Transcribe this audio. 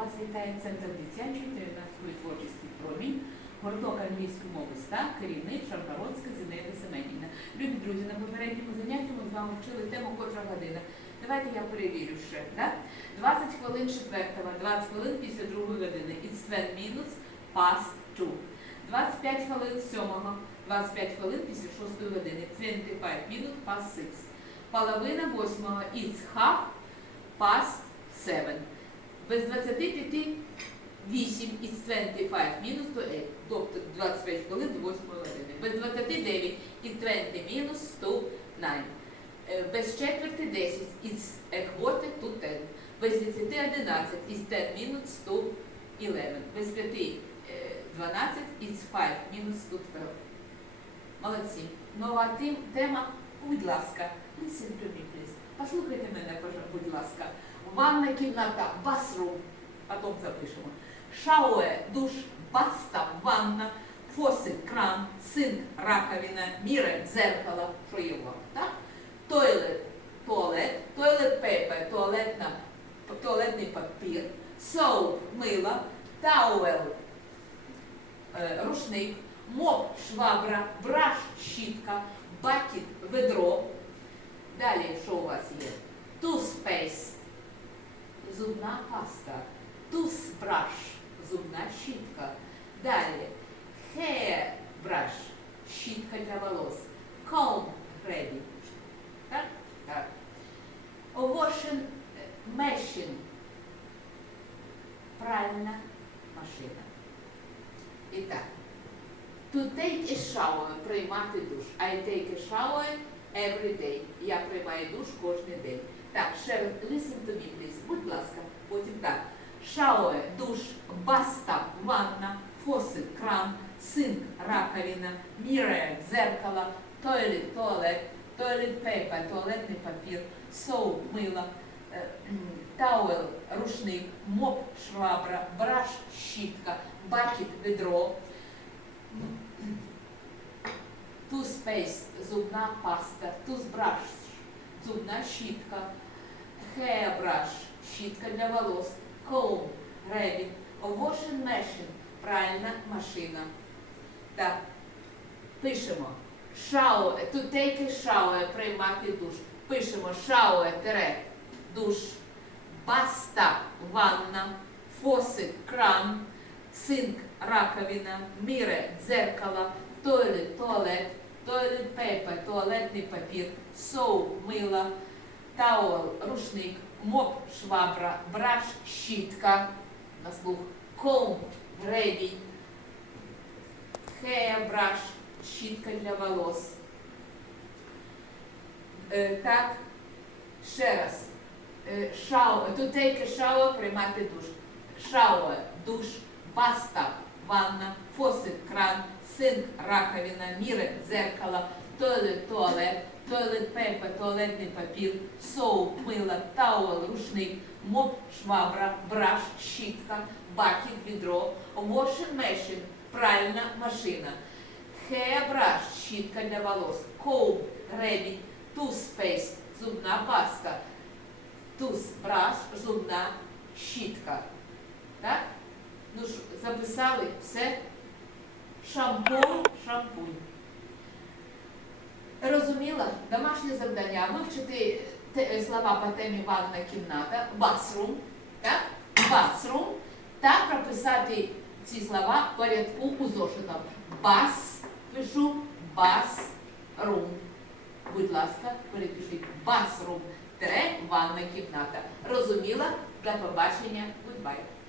Вас вітає Центр дитячої та юнацької творчості промінь, гурток англійської мови ста, керівник Шаргородська Зінаїда Семенівна. Любі друзі, на попередньому занятті ми з вами вчили тему котра година. Давайте я перевірю ще. Да? 20 хвилин четвертого, 20 хвилин після другої години. It's 20 minutes past two. 25 хвилин сьомого, 25 хвилин після шостої години. 25 minutes past six. Половина восьмого. It's half past seven. Без 25 8 із 25 мінус до 8, тобто 25 хвилин до 8 години. Без 29 із 20 мінус to 9. Е, Без четверти 10 із quarter to 10. Без 10 11 із 10 мінус to 11. Без 5 е, 12 із 5 мінус to 12. Молодці. Нова тем, тема, будь ласка, listen to me, please. Послухайте мене, будь ласка. Ванна кімната, bathroom, потім запишемо. Шауе, душ, баста, ванна, фосик, кран, синк, раковина, міре, дзеркало, що є вам, так? Тойлет, туалет, тойлет пепер, туалетна, туалетний папір, соуп, мило, тауел, е, рушник, моп, швабра, браш, щітка, бакет, ведро. Далі, що у вас є? Toothpaste, зубна паста, тусбраш, зубна щітка. Далі hairbrush, щітка для волос, comb ready. Так? Так. Washing machine, пральна машина. І так. To take a shower, приймати душ. I take a shower every day. Я приймаю душ кожен день. Так, раз, listen to me, please. Будь ласка, потім так. Shower, душ, баста, ванна, фосик, кран, синк, раковина, mirror, дзеркало, toilet, туалет, toilet paper, туалетний папір, soap, мило, е, towel, рушник, моп, швабра, браш, щітка, бакет, ведро, toothpaste, зубна паста, toothbrush, зубна щітка, hairbrush, щітка для волос, comb, гребінь, washing machine, пральна машина. Так, пишемо. Shower, to take a приймати душ. Пишемо shower, тире, душ, баста, ванна, фосик, кран, синк, раковина, міре, дзеркало, тойлет, туалет, тойлет пейпер, туалетний папір, соуп, мило, тауел, рушник, моп, швабра, браш, щітка, на слух, комб, гребінь, хеябраш, щітка для волос. Е, так, ще раз. Shower, to take a shower, приймати душ. Shower, душ, баста, ванна, фосик, кран, синк, раковина, міре, дзеркало, тойлет, туалет, тойлет пепер, туалетний папір, соуп, мило, тауел, рушник, моп, швабра, браш, щітка, бакет, відро, washing machine, пральна машина, hairbrush, щітка для волос, комб, гребінь, toothpaste, зубна паста, toothbrush, зубна щітка. Так? Ну ж, записали все. Шампунь, шампунь. Розуміла? Домашнє завдання вивчити слова по темі ванна кімната, bathroom, так? Bathroom, та прописати ці слова в порядку у зошитах. Бас, пишу, бас, рум. Будь ласка, перепишіть bathroom, тире, ванна кімната. Розуміла? До побачення. Goodbye.